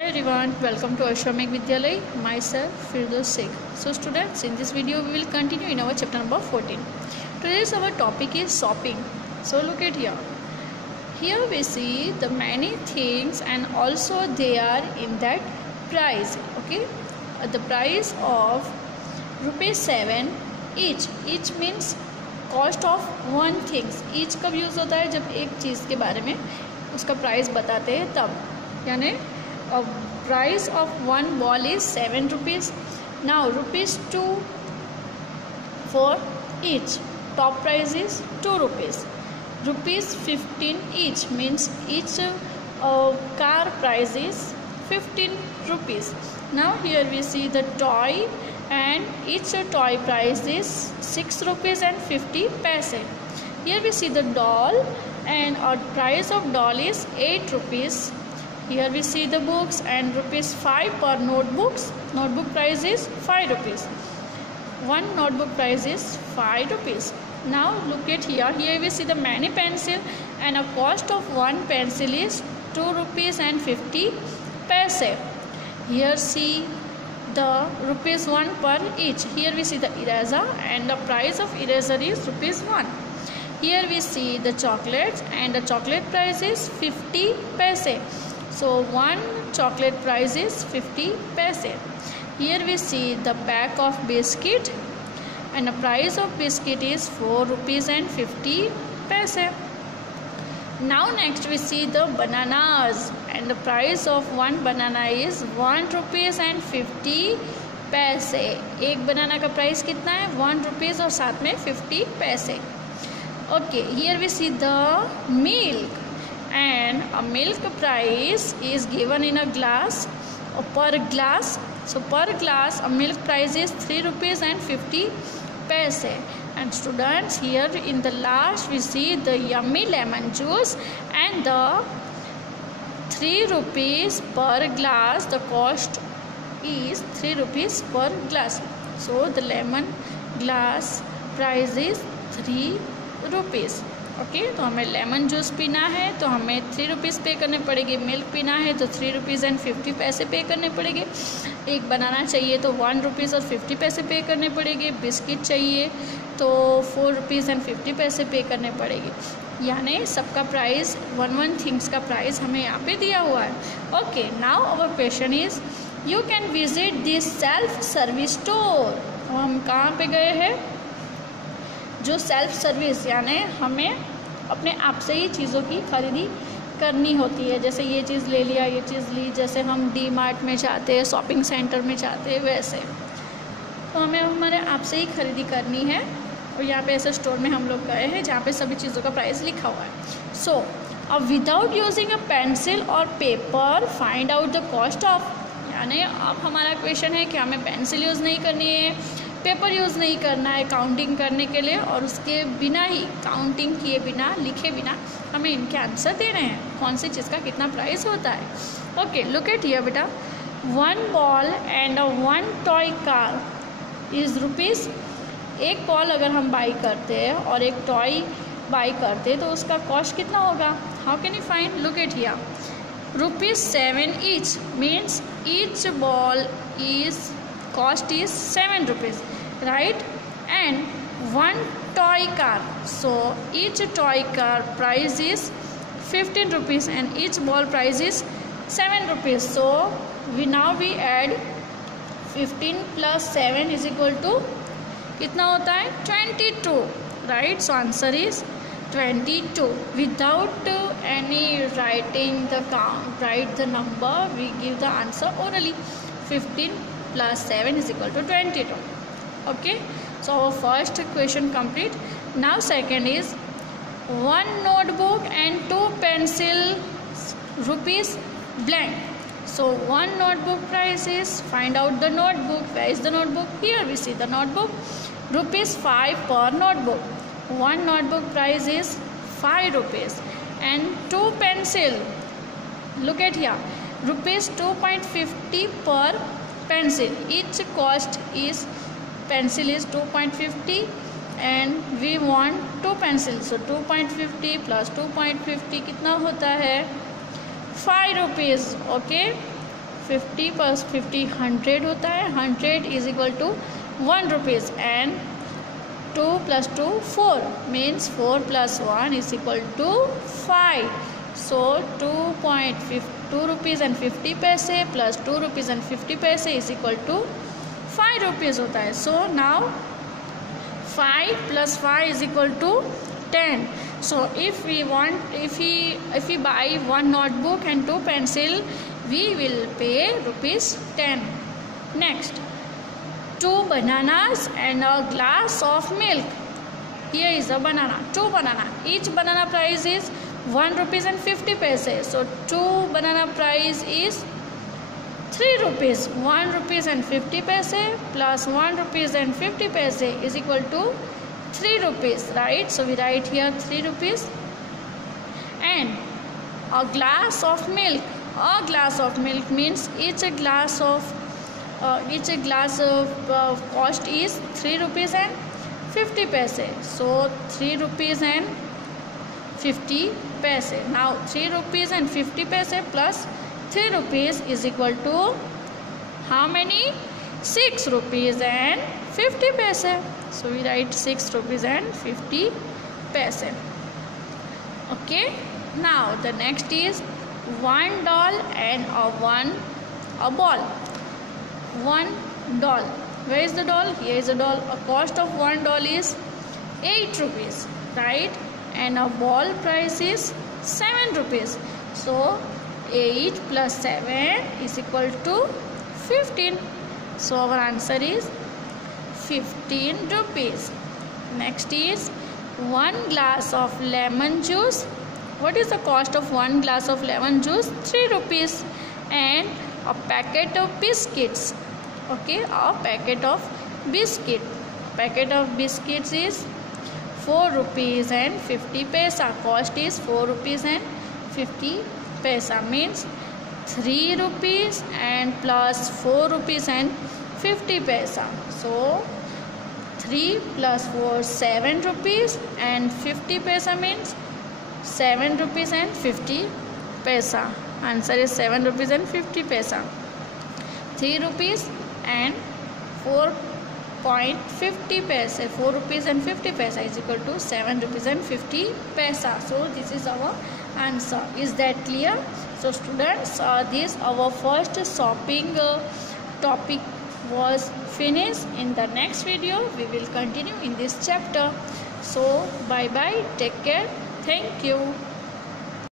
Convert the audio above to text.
Hi everyone, welcome to Ashramik Vidyalay. Myself Firdaus Sheikh. So students, in this video we will continue in our chapter number 14. Today's our topic is shopping. So look at here. Here we see the many things and also they are in that price. Okay, the price of ₹7 each. Each means cost of one things. Each कब use होता है? जब एक चीज़ के बारे में उसका price बताते हैं तब. यानी price of one ball is ₹7. Now ₹2 for each. Top price is ₹2. ₹15 each means each car price is ₹15. Now here we see the toy and each toy price is ₹6.50. Here we see the doll and our price of doll is ₹8. Here we see the books and ₹5 per notebooks. Notebook price is ₹5. One notebook price is ₹5. Now look at here. Here we see the many pencil and a cost of one pencil is ₹2.50. Here see the ₹1 per each. Here we see the eraser and the price of eraser is ₹1. Here we see the chocolates and the chocolate price is 50 paise. So one chocolate price is 50 paise. Here we see the pack of biscuit and the price of biscuit is ₹4.50. Now next we see the bananas and the price of one banana is ₹1.50. एक बनाना का price कितना है? ₹1 और साथ में 50 पैसे. Okay, here we see the milk and a milk price is given in a glass or per glass. So per glass a milk price is ₹3.50. And students, here in the last we see the yummy lemon juice and the ₹3 per glass. The cost is ₹3 per glass. So the lemon glass price is ₹3. Okay, तो हमें lemon juice पीना है तो हमें ₹3 पे करने पड़ेंगे. Milk पीना है तो ₹3.50 पे करने पड़ेंगे. एक बनाना चाहिए तो ₹1 और 50 पैसे पे करने पड़ेंगे. बिस्किट चाहिए तो ₹4.50 पे करने पड़ेंगे. यानी सबका प्राइस वन थिंग्स का प्राइस हमें यहाँ पे दिया हुआ है. Okay, now our question is you can visit this self service store. हम कहाँ पे गए हैं? जो सेल्फ सर्विस यानी हमें अपने आप से ही चीज़ों की खरीदी करनी होती है. जैसे ये चीज़ ले लिया, ये चीज़ ली. जैसे हम डी-मार्ट में जाते हैं, शॉपिंग सेंटर में जाते हैं, वैसे तो हमें हमारे आप से ही खरीदी करनी है. और यहाँ पे ऐसे स्टोर में हम लोग गए हैं जहाँ पे सभी चीज़ों का प्राइस लिखा हुआ है. सो अब विदाउट यूजिंग अ पेंसिल और paper find out the cost of. यानी अब हमारा क्वेश्चन है कि हमें पेंसिल यूज़ नहीं करनी है, पेपर यूज़ नहीं करना है काउंटिंग करने के लिए, और उसके बिना ही काउंटिंग किए बिना, लिखे बिना हमें इनके आंसर देने हैं. कौन सी चीज़ का कितना प्राइस होता है. ओके, लुक एट हियर बेटा. One ball and one toy car is ₹. एक बॉल अगर हम बाई करते हैं और एक टॉय बाई करते हैं तो उसका कॉस्ट कितना होगा? How can you find? Look at here. ₹7 each means each ball is cost is ₹7, right? And one toy car, so each toy car price is ₹15 and each ball price is ₹7. So we add 15 plus 7 is equal to कितना होता है? 22, right? So answer is 22. Without any writing the count, write the number, we give the answer orally. 15 plus 7 is equal to 22. Okay, so our first question complete. Now second is one notebook and two pencils ₹blank. So one notebook price is, find out the notebook. Where is the notebook? Here we see the notebook. ₹5 per notebook. One notebook price is ₹5 and two pencil. Look at here, ₹2.50 per pencil. Each cost is pencil is 2.50 and we want two pencils. So 2.50 plus 2.50 कितना होता है? ₹5. Okay, 50 100 होता है, 100 is equal to 1 rupees and 2 + 2 4 means 4 + 1 is equal to 5. So 2 rupees and 50 paise plus 2 rupees and 50 paise is equal to 5 rupees होता है. So now 5 + 5 is equal to 10. So if we buy one notebook and 2 pencil, we will pay ₹10. Next, 2 bananas and a glass of milk. Here is a banana, 2 banana. Each banana price is 1 rupees and 50 paise. So 2 banana price is 3 rupees. 1 rupees and 50 paise plus 1 rupees and 50 paise is equal to 3 rupees, right? So we write here 3 rupees. And a glass of milk. A glass of milk means each glass cost is 3 rupees and 50 paise. So 3 rupees and 50 paise. Now 3 rupees and 50 paise plus 3 rupees is equal to how many? 6 rupees and 50 paise. So we write 6 rupees and 50 paise. Okay. Now the next is $1 and a ball. $1. Where is the doll? Here is a doll. A cost of $1 is 8 rupees, right? And a ball price is 7 rupees. So 8 plus 7 is equal to 15. So our answer is 15 rupees. Next is 1 glass of lemon juice. What is the cost of 1 glass of lemon juice? 3 rupees. And a packet of biscuits. Okay, a packet of biscuit. Packet of biscuits is 4 rupees and 50 paise. Cost is 4 rupees and 50 paise. Means 3 rupees and plus 4 rupees and 50 paise. So 3 plus 4 7 rupees and 50 paise means 7 rupees and 50 paise. Answer is 7 rupees and 50 paise. 3 rupees and 4.50 paise. 4 rupees and 50 paise is equal to 7 rupees and 50 paise. So this is our answer. Is that clear? So students, this our first shopping topic was finished. In the next video we will continue in this chapter. So bye bye, take care, thank you.